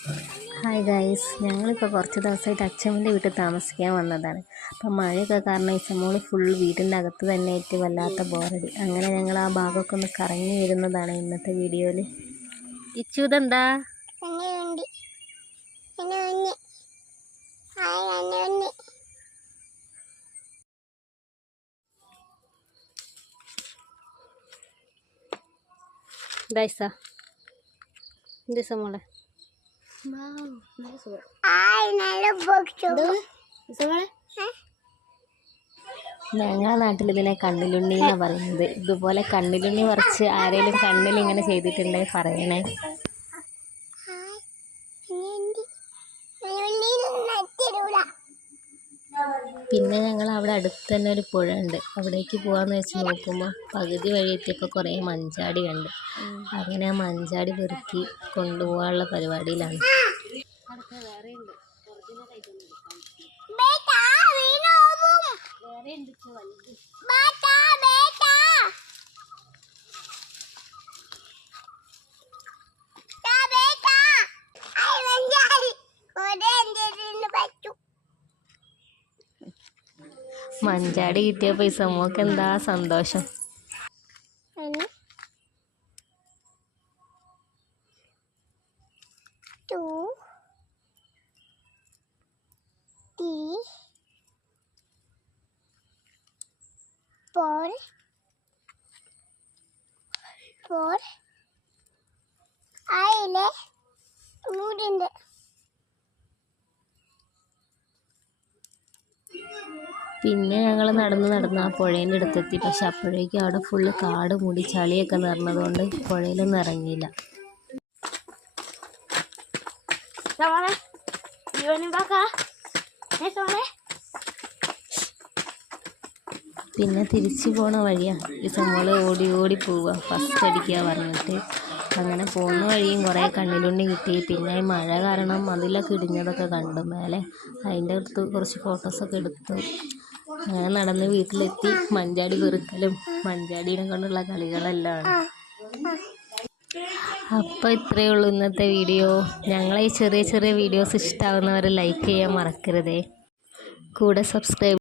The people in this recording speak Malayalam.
ഹായ് ഗൈസ് ഞങ്ങളിപ്പോൾ കുറച്ച് ദിവസമായിട്ട് അച്ഛമ്മന്റെ വീട്ടിൽ താമസിക്കാൻ വന്നതാണ്. അപ്പം മഴയൊക്കെ കാരണം ഈ സമോൾ ഫുൾ വീടിന്റെ അകത്ത് തന്നെ ആയിട്ട് വല്ലാത്ത ബോറടി. അങ്ങനെ ഞങ്ങൾ ആ ഭാഗമൊക്കെ ഒന്ന് കറങ്ങി വരുന്നതാണ് ഇന്നത്തെ വീഡിയോയിൽ. ഇച്ചു ഇതെന്താ? എങ്ങനെയുണ്ട് എന്നെ ഒന്ന് ഞങ്ങളെ നാട്ടിൽ ഇതിനെ കണ്ണിലുണ്ണി എന്നാണ് പറയുന്നത്. ഇതുപോലെ കണ്ണിലുണ്ണി വറച്ച് ആരെങ്കിലും കണ്ണിൽ ഇങ്ങനെ ചെയ്തിട്ടുണ്ടെങ്കിൽ പറയണേ. പിന്നെ ഞങ്ങൾ അവിടെ അടുത്ത് തന്നെ ഒരു പുഴ ഉണ്ട് അവിടേക്ക് പോകാമെന്ന് വെച്ച് നോക്കുമ്പോൾ പകുതി വഴി എത്തിയപ്പോൾ കുറേ മഞ്ചാടി കണ്ട്. അങ്ങനെ ആ മഞ്ചാടി പെറുക്കി കൊണ്ടുപോകാനുള്ള പരിപാടിയിലാണ്. ബേട്ടാ മഞ്ചാടി കിട്ടിയ പൈസ മോക്ക് എന്താ സന്തോഷം? One, two, three, four, പിന്നെ ഞങ്ങൾ നടന്ന് നടന്ന് ആ പുഴേന്റെ അടുത്തെത്തി. പക്ഷെ അപ്പോഴേക്കും അവിടെ ഫുള്ള് കാട് മൂടി ചളിയൊക്കെ നിറഞ്ഞതുകൊണ്ട് പുഴയിലൊന്നും ഇറങ്ങിയില്ല. പിന്നെ തിരിച്ചു പോണ വഴിയാ. ഈ സംഭവം ഓടി ഓടി പോവുക ഫസ്റ്റ് അടിക്കുക പറഞ്ഞിട്ട്. അങ്ങനെ പോകുന്ന വഴിയും കുറേ കണ്ണിലുണ്ണി കിട്ടി. പിന്നെ ഈ മഴ കാരണം അതിലൊക്കെ ഇടിഞ്ഞതൊക്കെ കണ്ടു. മേലെ അതിന്റെ അടുത്ത് കുറച്ച് ഫോട്ടോസൊക്കെ എടുത്തു. അങ്ങനെ നടന്ന് വീട്ടിലെത്തി. മഞ്ചാടി വെറുക്കലും മഞ്ചാടിനെ കൊണ്ടുള്ള കളികളെല്ലാം അപ്പോൾ ഇത്രയേ ഉള്ളൂ ഇന്നത്തെ വീഡിയോ. ഞങ്ങളെ ഈ ചെറിയ ചെറിയ വീഡിയോസ് ഇഷ്ടമാവുന്നവർ ലൈക്ക് ചെയ്യാൻ മറക്കരുതേ. കൂടെ സബ്സ്ക്രൈബ്